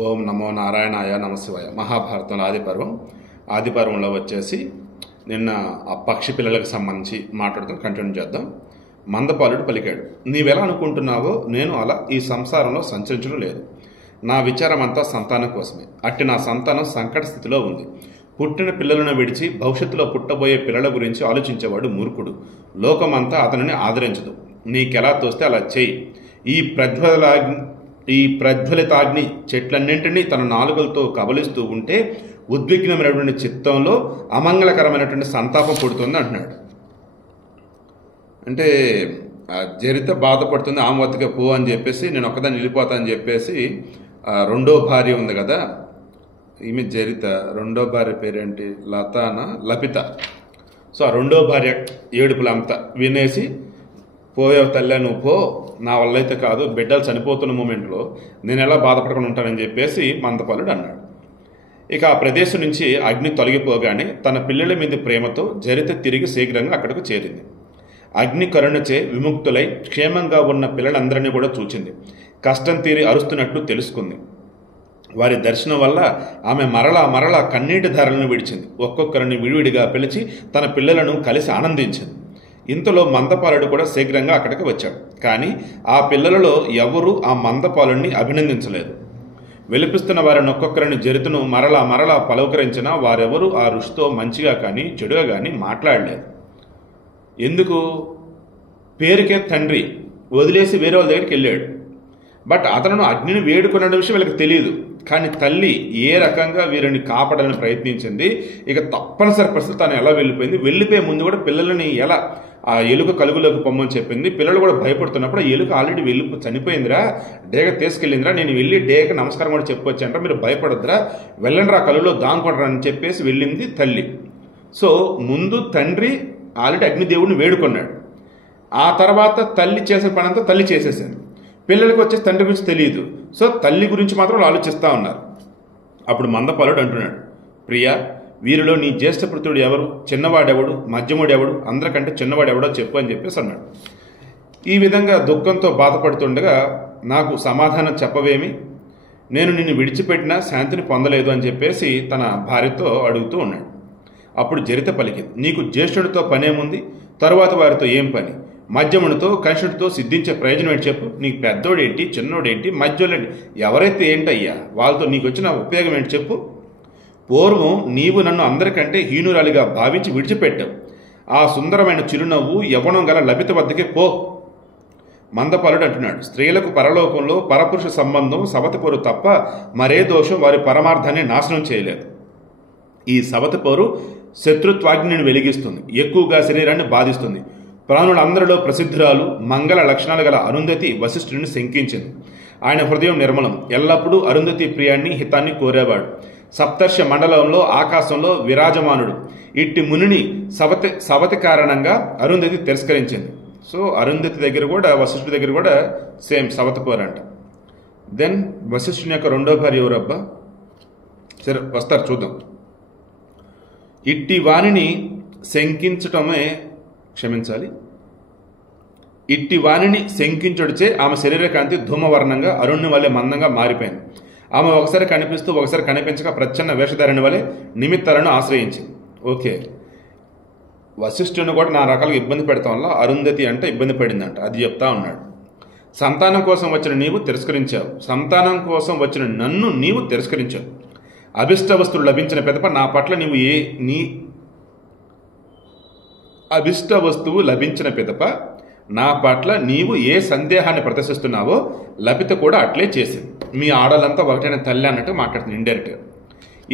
ఓం నమో నారాయణాయ నమశివాయ. మహాభారతంలో ఆదిపర్వంలో వచ్చేసి నిన్న ఆ పక్షి పిల్లలకు సంబంధించి మాట్లాడుతూ కంటిన్యూ చేద్దాం. మందపాలుడు పలికాడు, నీవెలా అనుకుంటున్నావో నేను అలా ఈ సంసారంలో సంచరించడం లేదు. నా విచారం అంతా సంతానం కోసమే. అట్టి నా సంతానం సంకట స్థితిలో ఉంది. పుట్టిన పిల్లలను విడిచి భవిష్యత్తులో పుట్టబోయే పిల్లల గురించి ఆలోచించేవాడు మూర్ఖుడు. లోకమంతా అతనిని ఆదరించదు. నీకెలా తోస్తే అలా చేయి. ఈ ప్రజ్వలితాగ్ని చెట్లన్నింటినీ తన నాలుకలతో కబలిస్తూ ఉంటే ఉద్విగ్నమైనటువంటి చిత్తంలో అమంగళకరమైనటువంటి సంతాపం పుడుతుంది అంటున్నాడు. అంటే జరిత బాధపడుతుంది, ఆమె వద్దకు పో అని చెప్పేసి, నేను ఒక్కదాన్ని వెళ్ళిపోతా అని చెప్పేసి రెండో భార్య ఉంది కదా, ఈమె జరిత. రెండో భార్య పేరేంటి? లపిత. సో ఆ రెండో భార్య ఏడుపులంతా వినేసి, పోయావు తల్లి, నువ్వు పో, నా వల్ల అయితే కాదు, బిడ్డలు చనిపోతున్న మూమెంట్లో నేను ఎలా బాధపడకుండా ఉంటానని చెప్పేసి మందపాలుడు అన్నాడు. ఇక ఆ ప్రదేశం నుంచి అగ్ని తొలగిపోగానే తన పిల్లల మీద ప్రేమతో జరిత తిరిగి శీఘ్రంగా అక్కడికి చేరింది. అగ్ని కరుణచే విముక్తులై క్షేమంగా ఉన్న పిల్లలందరినీ కూడా చూచింది. కష్టం తీరి అరుస్తున్నట్లు తెలుసుకుంది. వారి దర్శనం వల్ల ఆమె మరలా కన్నీటి ధారలను విడిచింది. ఒక్కొక్కరిని విడివిడిగా పిలిచి తన పిల్లలను కలిసి ఆనందించింది. ఇంతలో మందపాలుడు కూడా శీఘ్రంగా అక్కడికి వచ్చాడు. కానీ ఆ పిల్లలలో ఎవరూ ఆ మందపాలుడిని అభినందించలేదు. వెలిపిస్తున్న వారిని ఒక్కొక్కరిని జరితను మరలా పలకరించినా వారెవరూ ఆ ఋషితో మంచిగా కానీ చెడుగా కానీ మాట్లాడలేదు. ఎందుకు? పేరుకే తండ్రి వదిలేసి వేరే వాళ్ళ దగ్గరికి వెళ్ళాడు. బట్ అతను అగ్నిని వేడుకున్న విషయం వీళ్ళకి తెలియదు. కానీ తల్లి ఏ రకంగా వీరిని కాపాడాలని ప్రయత్నించింది. ఇక తప్పనిసరి పరిస్థితి తను ఎలా వెళ్ళిపోయే ముందు కూడా పిల్లలని ఎలా ఆ ఎలుక కలుగులోకి పొమ్మని చెప్పింది. పిల్లలు కూడా భయపడుతున్నప్పుడు ఆ ఎలుక ఆల్రెడీ చనిపోయిందిరా, డేగ తీసుకెళ్ళిందిరా, నేను వెళ్ళి డేగ నమస్కారం కూడా చెప్పొచ్చంట, మీరు భయపడద్దురా, వెళ్ళండి రా కలుగులో దాంకొనరా అని చెప్పేసి వెళ్ళింది తల్లి. సో ముందు తండ్రి ఆల్రెడీ అగ్నిదేవుడిని వేడుకున్నాడు. ఆ తర్వాత తల్లి చేసే పని అంతా తల్లి చేసేసాను. పిల్లలకి వచ్చేసి తండ్రి గురించి తెలియదు. సో తల్లి గురించి మాత్రం వాళ్ళు ఆలోచిస్తూ ఉన్నారు. అప్పుడు మందపాలుడు అంటున్నాడు, ప్రియా, వీరిలో నీ జ్యేష్ఠపుత్రుడు ఎవరు, చిన్నవాడెవడు, మధ్యముడెవడు, అందరికంటే చిన్నవాడెవడో చెప్పు అని చెప్పేసి అన్నాడు. ఈ విధంగా దుఃఖంతో బాధపడుతుండగా, నాకు సమాధానం చెప్పవేమి, నేను నిన్ను విడిచిపెట్టినా శాంతిని పొందలేదు అని చెప్పేసి తన భార్యతో అడుగుతూ ఉన్నాడు. అప్పుడు జరిత పలికింది, నీకు జ్యేష్ఠుడితో పనేముంది, తరువాత వారితో ఏం పని, మధ్యమునితో కనిష్ఠుడితో సిద్ధించే ప్రయోజనం ఏంటి చెప్పు, నీకు పెద్దోడేంటి, చిన్నోడేంటి, మధ్యలోంటి, ఎవరైతే ఏంటయ్యా, వాళ్ళతో నీకు వచ్చిన ఉపయోగం ఏంటి చెప్పు. పూర్వం నీవు నన్ను అందరికంటే హీనురాలిగా భావించి విడిచిపెట్టావు. ఆ సుందరమైన చిరునవ్వు యవ్వనం గల లభిత వద్దకే పో. మందపాలుడు అంటున్నాడు, స్త్రీలకు పరలోకంలో పరపురుష సంబంధం సవతిపోరు తప్ప మరే దోషం వారి పరమార్థాన్ని నాశనం చేయలేదు. ఈ సవతిపోరు శత్రుత్వాగ్నిని వెలిగిస్తుంది, ఎక్కువగా శరీరాన్ని బాధిస్తుంది. ప్రాణులందరిలో ప్రసిద్ధురాలు, మంగళ లక్షణాలు గల అరుంధతి వశిష్ఠుడిని శంకించింది. ఆయన హృదయం నిర్మలం, ఎల్లప్పుడూ అరుంధతి ప్రియాన్ని హితాన్ని కోరేవాడు. సప్తర్ష మండలంలో ఆకాశంలో విరాజమానుడు. ఇట్టి మునిని సవతి కారణంగా అరుంధతి తిరస్కరించింది. సో అరుంధతి దగ్గర కూడా వశిష్ఠుడి దగ్గర కూడా సేమ్ సవతిపోరంట. దెన్ వశిష్ఠుని యొక్క రెండో భార్య ఎవరబ్బా? సరే వస్తారు చూద్దాం. ఇట్టి వాణిని శంకించటమే ఇట్టి వాణిని శంకించుడిచే ఆమె శరీరకాంతి ధూమవర్ణంగా అరుణ్ణి వల్లే మందంగా మారిపోయింది. ఆమె ఒకసారి కనిపిస్తూ ఒకసారి కనిపించక ప్రచ్ఛన్న వేషధారిని వలె నిమిత్తాలను ఆశ్రయించింది. ఓకే, వశిష్ఠుని కూడా నా రకాలుగా ఇబ్బంది పెడతాం వల్ల అరుంధతి అంటే ఇబ్బంది పడిందంట, అది చెప్తా ఉన్నాడు. సంతానం కోసం వచ్చిన నీవు తిరస్కరించావు, సంతానం కోసం వచ్చిన నన్ను నీవు తిరస్కరించావు. అభిష్ట వస్తువులు లభించిన పిదప నా పట్ల నీవు అభిష్ట వస్తువు లభించిన పిదప నా పట్ల నీవు ఏ సందేహాన్ని ప్రదర్శిస్తున్నావో లభిత కూడా అట్లే చేసింది. మీ ఆడలంతా ఒకటైన తల్లి అన్నట్టు మాట్లాడుతుంది ఇండైరెక్ట్గా.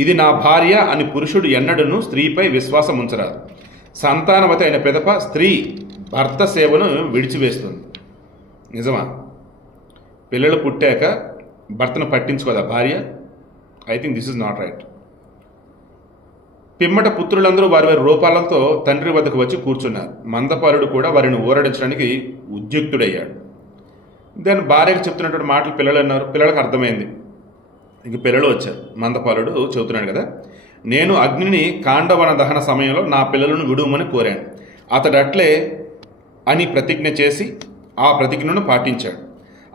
ఇది నా భార్య అని పురుషుడు ఎన్నడూను స్త్రీపై విశ్వాసం ఉంచరాదు. సంతానవతి అయిన పిదప స్త్రీ భర్త సేవను విడిచివేస్తుంది. నిజమా? పిల్లలు పుట్టాక భర్తను పట్టించుకోదా భార్య? I think this is not right. పిమ్మట పుత్రులందరూ వారి వారి రూపాలతో తండ్రి వద్దకు వచ్చి కూర్చున్నారు. మందపాలుడు కూడా వారిని ఊరడించడానికి ఉద్యుక్తుడయ్యాడు. దాని భార్యకు చెప్తున్నటువంటి మాటలు పిల్లలు అన్నారు. పిల్లలకు అర్థమైంది. ఇంక పిల్లలు వచ్చారు. మందపాలుడు చెబుతున్నాడు కదా, నేను అగ్నిని కాండవన దహన సమయంలో నా పిల్లలను విడువమని కోరాను. అతడు అట్లే అని ప్రతిజ్ఞ చేసి ఆ ప్రతిజ్ఞను పాటించాడు.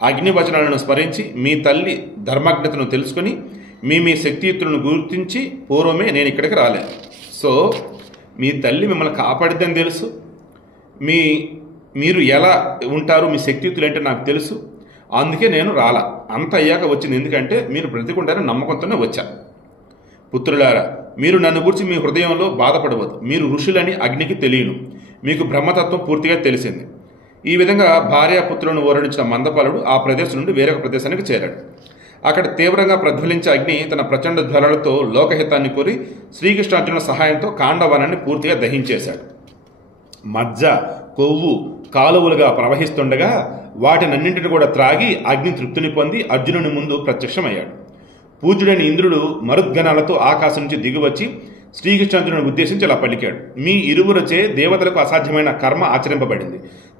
అగ్నివచనాలను స్మరించి మీ తల్లి ధర్మజ్ఞతను తెలుసుకుని మీ శక్తియుక్తులను గుర్తించి పూర్వమే నేను ఇక్కడికి రాలేదు. సో మీ తల్లి మిమ్మల్ని కాపాడిద్దని తెలుసు, మీరు ఎలా ఉంటారు, మీ శక్తియుక్తులు ఏంటో నాకు తెలుసు, అందుకే నేను రాలా. అంత అయ్యాక వచ్చింది, ఎందుకంటే మీరు బ్రతికుంటారని నమ్మకంతోనే వచ్చా. పుత్రులారా, మీరు నన్ను గురించి మీ హృదయంలో బాధపడవద్దు. మీరు ఋషులని అగ్నికి తెలియను, మీకు బ్రహ్మతత్వం పూర్తిగా తెలిసింది. ఈ విధంగా భార్యాపుత్రులను ఓరడించిన మందపాలుడు ఆ ప్రదేశం నుండి వేరొక ప్రదేశానికి చేరాడు. అక్కడ తీవ్రంగా ప్రజ్వలించే అగ్ని తన ప్రచండ జ్వరాలతో లోకహితాన్ని కోరి శ్రీకృష్ణార్జునుల సహాయంతో కాండవనాన్ని పూర్తిగా దహించేశాడు. మజ్జ, కొవ్వు కాలువలుగా ప్రవహిస్తుండగా వాటినన్నింటిని కూడా త్రాగి అగ్ని తృప్తిని పొంది అర్జునుని ముందు ప్రత్యక్షమయ్యాడు. పూజ్యుడైన ఇంద్రుడు మరుద్గణాలతో ఆకాశం నుంచి దిగివచ్చి శ్రీకృష్ణార్జునుని ఉద్దేశించి ఇలా పలికాడు. మీ ఇరువురచే దేవతలకు అసాధ్యమైన కర్మ ఆచరింపబడింది.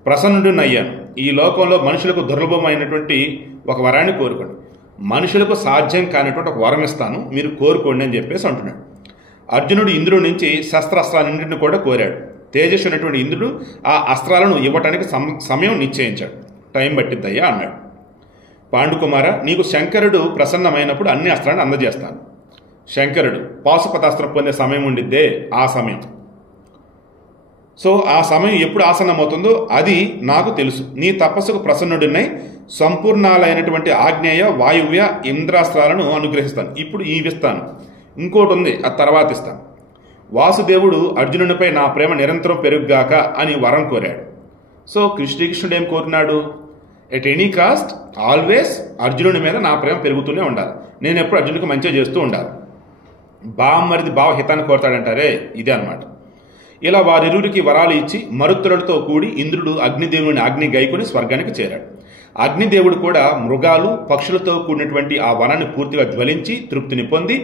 ప్రసన్నుడినయ్యాను. ఈ లోకంలో మనుషులకు దుర్లభమైనటువంటి ఒక వరాన్ని కోరుకోండి. మనుషులకు సాధ్యం కానిటువంటి ఒక వరం ఇస్తాను, మీరు కోరుకోండి అని చెప్పేసి అంటున్నాడు. అర్జునుడు ఇంద్రుడి నుంచి శస్త్రాస్త్రాలన్నింటిని కూడా కోరాడు. తేజస్సు అనేటువంటి ఇంద్రుడు ఆ అస్త్రాలను ఇవ్వటానికి సమయం నిశ్చయించాడు. టైం పట్టిద్దయ్యా అన్నాడు. పాండుకుమార, నీకు శంకరుడు ప్రసన్నమైనప్పుడు అన్ని అస్త్రాలను అందజేస్తాను. శంకరుడు పాశుపతాస్త్రం పొందే సమయం ఉండిద్దే, ఆ సమయం. సో ఆ సమయం ఎప్పుడు ఆసన్నమవుతుందో అది నాకు తెలుసు. నీ తపస్సుకు ప్రసన్నుడినై సంపూర్ణాలైనటువంటి ఆగ్నేయ, వాయువ్య, ఇంద్రాస్త్రాలను అనుగ్రహిస్తాను. ఇప్పుడు ఇవిస్తాను, ఇంకోటి ఉంది, ఆ తర్వాత ఇస్తాను. వాసుదేవుడు అర్జునునిపై నా ప్రేమ నిరంతరం పెరుగుగాక అని వరం కోరాడు. సో శ్రీకృష్ణుడు ఏం కోరినాడు? ఎట్ ఎనీ కాస్ట్ ఆల్వేస్ అర్జునుడి మీద నా ప్రేమ పెరుగుతూనే ఉండాలి, నేను ఎప్పుడు అర్జునుడికి మంచిగా చేస్తూ ఉండాలి. బామ్మరిది భావహితాన్ని కోరతాడంటారే, ఇదే అనమాట. ఇలా వారిరువురికి వరాలు ఇచ్చి మరుత్తులతో కూడి ఇంద్రుడు అగ్నిదేవుని ఆజ్ఞ గైకొని స్వర్గానికి చేరాడు. అగ్నిదేవుడు కూడా మృగాలు, పక్షులతో కూడినటువంటి ఆ వనాన్ని పూర్తిగా జ్వలించి తృప్తిని పొంది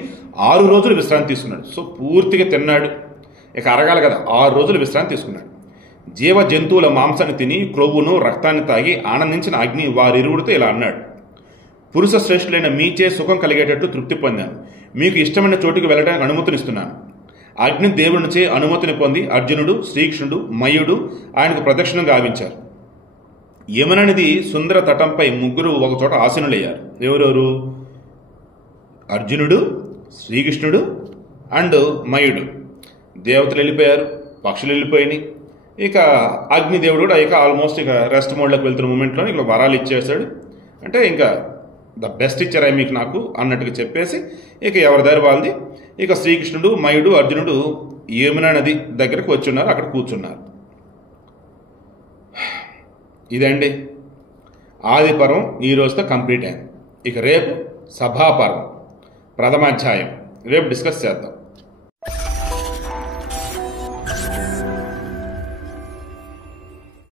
6 రోజులు విశ్రాంతి తీసుకున్నాడు. సో పూర్తిగా తిన్నాడు, ఇక అరగాలి కదా, 6 రోజులు విశ్రాంతి తీసుకున్నాడు. జీవ జంతువుల మాంసాన్ని తిని క్రొవ్వును, రక్తాన్ని తాగి ఆనందించిన అగ్ని వారిరువుడితో ఇలా అన్నాడు. పురుష శ్రేష్ఠులైన మీచే సుఖం కలిగేటట్టు తృప్తి పొందాను. మీకు ఇష్టమైన చోటుకు వెళ్ళడానికి అనుమతినిస్తున్నాను. అగ్ని దేవునిచే అనుమతిని పొంది అర్జునుడు, శ్రీకృష్ణుడు, మయుడు ఆయనకు ప్రదక్షిణం గావించారు. యముననిది సుందర తటంపై ముగ్గురు ఒకచోట ఆసీనులయ్యారు. ఎవరెవరు? అర్జునుడు, శ్రీకృష్ణుడు అండ్ మయుడు. దేవతలు వెళ్ళిపోయారు, పక్షులు వెళ్ళిపోయినాయి. ఇక అగ్నిదేవుడు కూడా ఇక ఆల్మోస్ట్ ఇక రెస్ట్ మోడ్లోకి వెళ్తున్న మూమెంట్లో ఇక వరాలు ఇచ్చేసాడు. అంటే ఇంకా ద బెస్ట్ ఇచ్చారా మీకు నాకు అన్నట్టుగా చెప్పేసి ఇక ఎవరి దారి వాళ్ళది. ఇక శ్రీకృష్ణుడు, మయుడు, అర్జునుడు యమునా నది దగ్గరకు వచ్చి ఉన్నారు, అక్కడ కూర్చున్నారు. ఇదండి ఆది పర్వం ఈ రోజుతో కంప్లీట్ అయింది. ఇక రేపు సభాపర్వం ప్రథమాధ్యాయం రేపు డిస్కస్ చేద్దాం.